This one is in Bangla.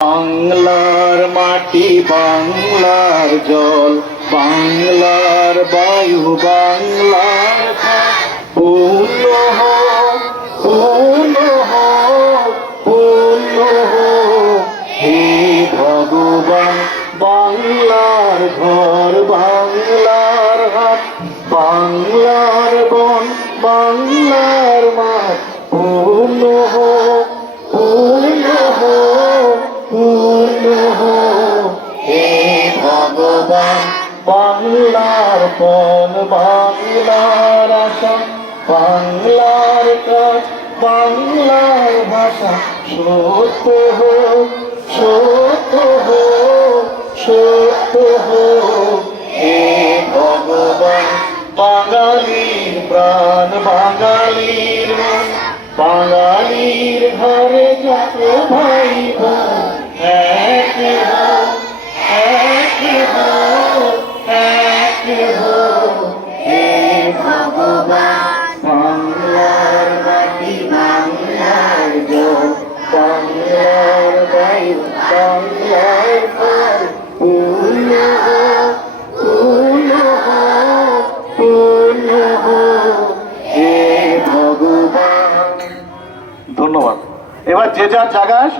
বাংলার মাটি, বাংলার জল, বাংলার বায়ু, বাংলার পূর্ণ হোক, পূর্ণ হোক, পূর্ণ হোক হে ভগবান। বাংলার ঘর, বাংলার হাট, বাংলার বন, বাংলার মাঠ পূর্ণ হোক, পূর্ণ হোক, পূর্ণ হোক হে ভগবান। বাংলার বন, বাংলার আশা, বাংলার কাজ, বাংলার ভাষা সত্য হোক, সত্য হোক, সত্য হোক হে ভগবান। বাঙালির প্রাণ, বাঙালির মন, বাঙালির ঘরে যত ভাই বোন এক হোক, এক হোক, এক হোক হে ভগবান। বাংলার মাটি, বাংলার জল, বাংলার বায়ু, বাংলার ফল পূর্ণ হোক, পূর্ণ হোক, পূর্ণ হোক হে ভগবান। ধন্যবাদ। এবার যে যার জায়গায়